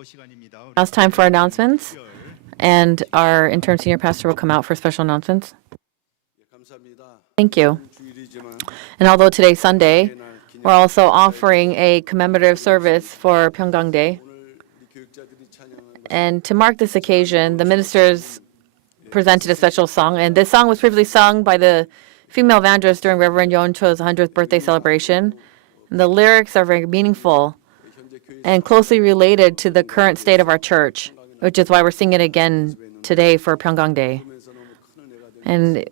Now it's time for announcements, and our interim senior pastor will come out for special announcements. Thank you. And although today's Sunday, we're also offering a commemorative service for Pyung-Kang Day. And to mark this occasion, the ministers presented a special song, and this song was previously sung by the female evangelist during Reverend Yeon Cho's 100th birthday celebration. And the lyrics are very meaningful and closely related to the current state of our church, which is why we're singing it again today for Pyung-Kang Day. And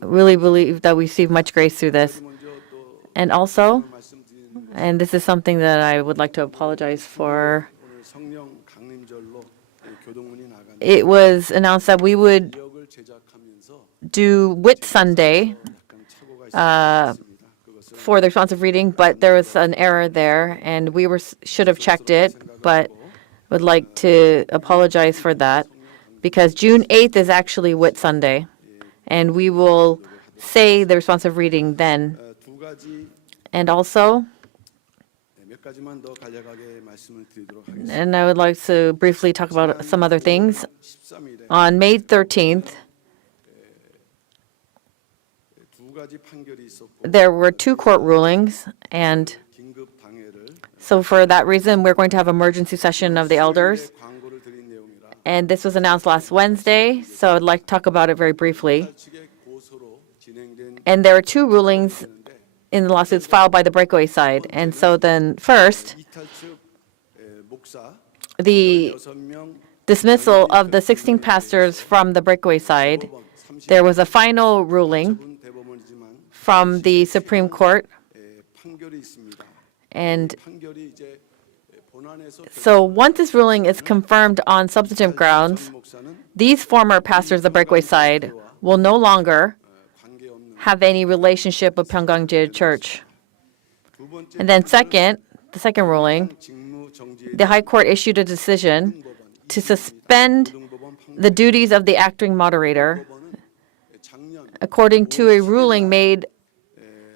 really believe that we receive much grace through this. And also, and this is something that I would like to apologize for, it was announced that we would do Whit Sunday for the responsive reading, but there was an error there, and we should have checked it, but would like to apologize for that, because June 8th is actually Whit Sunday, and we will say the responsive reading then. And also, and I would like to briefly talk about some other things. On May 13th, there were two court rulings, and so for that reason, we're going to have emergency session of the elders. And this was announced last Wednesday, so I'd like to talk about it very briefly. And there are two rulings in the lawsuits filed by the breakaway side. And so then first, the dismissal of the 16 pastors from the breakaway side. There was a final ruling from the Supreme Court. And so once this ruling is confirmed on substantive grounds, these former pastors of the breakaway side will no longer have any relationship with Pyung-Kang Church. And then second, the second ruling, the High Court issued a decision to suspend the duties of the acting moderator according to a ruling made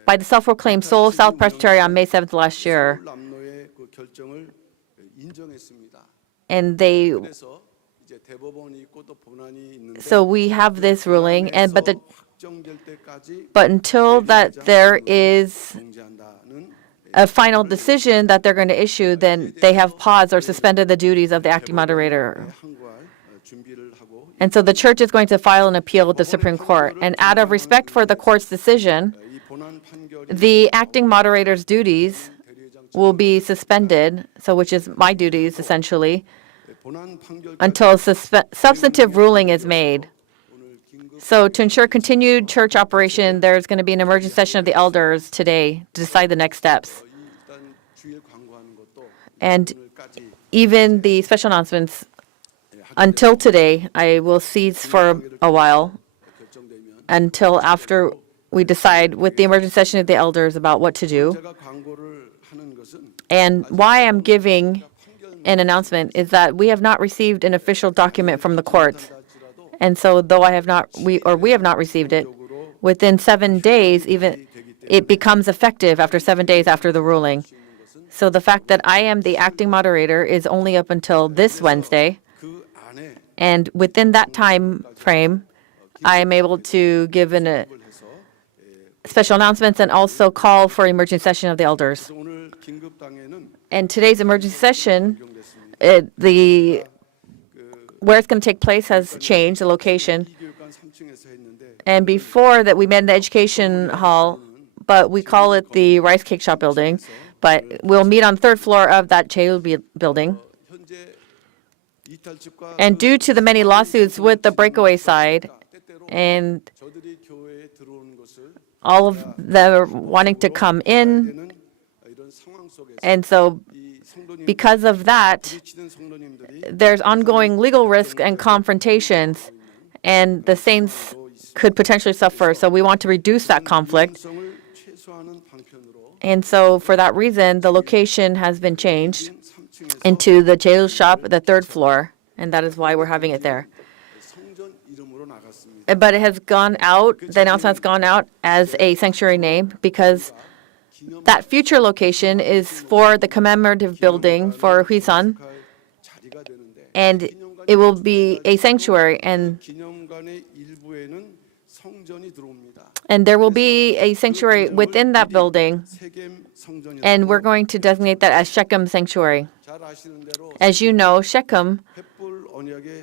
by the self-proclaimed Seoul South Presbytery on May 7th last year. And so we have this ruling, but until that there is a final decision that they're going to issue, then they have paused or suspended the duties of the acting moderator. And so the church is going to file an appeal with the Supreme Court. And out of respect for the court's decision, the acting moderator's duties will be suspended, so which is my duties essentially, until substantive ruling is made. So to ensure continued church operation, there's going to be an emergency session of the elders today to decide the next steps. And even the special announcements, until today, I will cease for a while until after we decide with the emergency session of the elders about what to do. And why I'm giving an announcement is that we have not received an official document from the courts. And so though we have not received it, within 7 days, even it becomes effective after 7 days after the ruling. So the fact that I am the acting moderator is only up until this Wednesday. And within that time frame, I am able to give special announcements and also call for emergency session of the elders. And today's emergency session, where it's going to take place has changed, the location. And before that, we met in the education hall, but we call it the Rice Cake Shop building. But we'll meet on the third floor of that Cheil building. And due to the many lawsuits with the breakaway side, and all of them wanting to come in, and so because of that, there's ongoing legal risk and confrontations, and the saints could potentially suffer. So we want to reduce that conflict. And so for that reason, the location has been changed into the Cheil shop, the third floor, and that is why we're having it there. But it has gone out, the announcement has gone out as a sanctuary name because that future location is for the commemorative building for Huisan. and it will be a sanctuary, and there will be a sanctuary within that building, and we're going to designate that as Shechem Sanctuary. As you know, Shechem,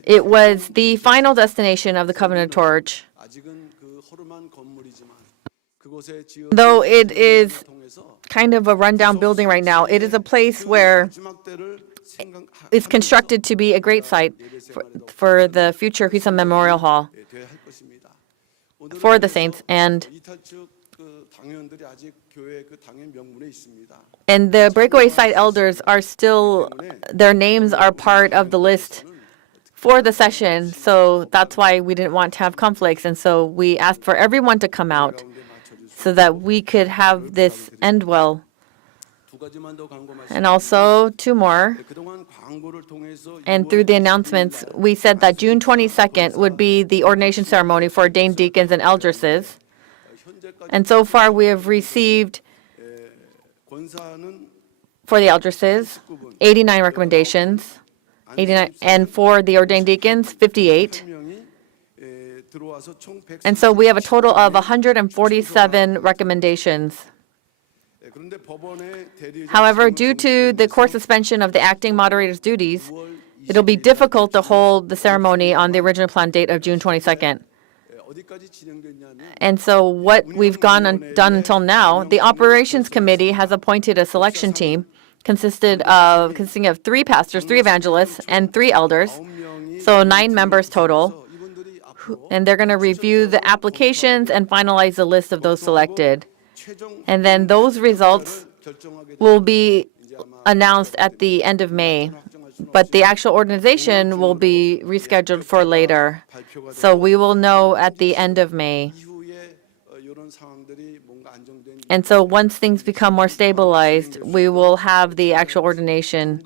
it was the final destination of the covenant torch. Though it is kind of a rundown building right now, it is a place where it's constructed to be a great site for the future Hwison Memorial Hall for the saints. And the breakaway site elders are still, their names are part of the list for the session, so that's why we didn't want to have conflicts. And so we asked for everyone to come out so that we could have this end well. And also, two more. And through the announcements, we said that June 22nd would be the ordination ceremony for ordained deacons and eldresses. And so far, we have received, for the eldresses, 89 recommendations, 89, and for the ordained deacons, 58. And so we have a total of 147 recommendations. However, due to the court suspension of the acting moderator's duties, it'll be difficult to hold the ceremony on the original planned date of June 22nd. And so what we've done until now, the operations committee has appointed a selection team consisting of 3 pastors, 3 evangelists, and 3 elders, so 9 members total. And they're going to review the applications and finalize the list of those selected. And then those results will be announced at the end of May. But the actual organization will be rescheduled for later. So we will know at the end of May. And so once things become more stabilized, we will have the actual ordination.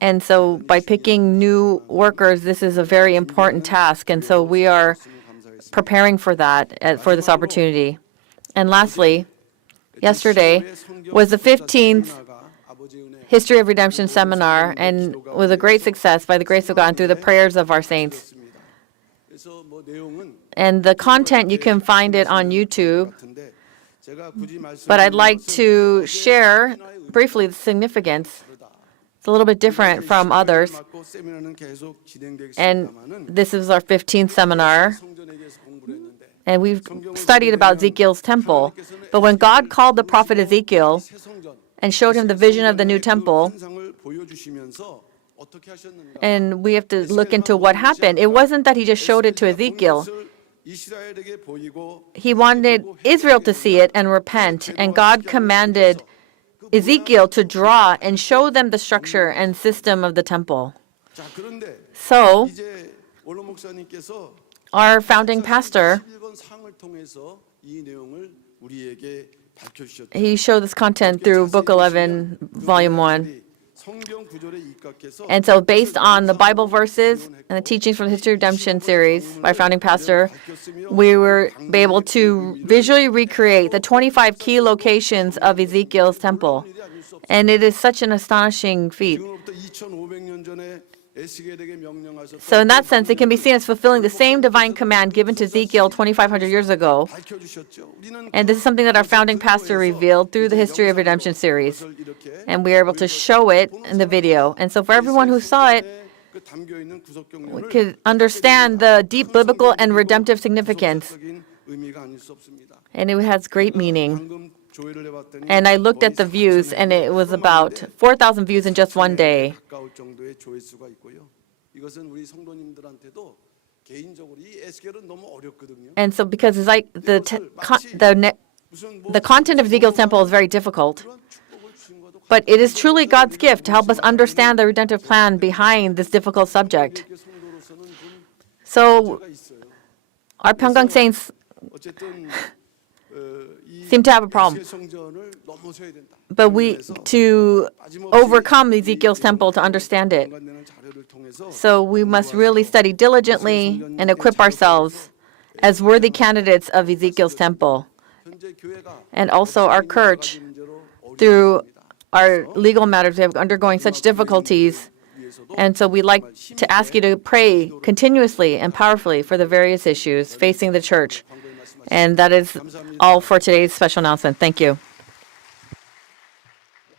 And so by picking new workers, this is a very important task. And so we are preparing for that, for this opportunity. And lastly, yesterday was the 15th History of Redemption seminar, and was a great success by the grace of God and through the prayers of our saints. And the content, you can find it on YouTube. But I'd like to share briefly the significance. It's a little bit different from others. And this is our 15th seminar. And we've studied about Ezekiel's temple. But when God called the prophet Ezekiel and showed him the vision of the new temple, and we have to look into what happened. It wasn't that he just showed it to Ezekiel. He wanted Israel to see it and repent, and God commanded Ezekiel to draw and show them the structure and system of the temple. So, our founding pastor, he showed this content through Book 11, Volume 1. And so based on the Bible verses and the teachings from the History of Redemption series by founding pastor, we were able to visually recreate the 25 key locations of Ezekiel's temple. And it is such an astonishing feat. So in that sense, it can be seen as fulfilling the same divine command given to Ezekiel 2,500 years ago. And this is something that our founding pastor revealed through the History of Redemption series. And we are able to show it in the video. And so for everyone who saw it, we could understand the deep biblical and redemptive significance. And it has great meaning. And I looked at the views, and it was about 4,000 views in just one day. And so because it's like the content of Ezekiel's temple is very difficult, but it is truly God's gift to help us understand the redemptive plan behind this difficult subject. So our Pyungkang saints seem to have a problem. But to overcome Ezekiel's temple, to understand it. So we must really study diligently and equip ourselves as worthy candidates of Ezekiel's temple. And also our church, through our legal matters. We have undergoing such difficulties. And so we'd like to ask you to pray continuously and powerfully for the various issues facing the church. And that is all for today's special announcement. Thank you.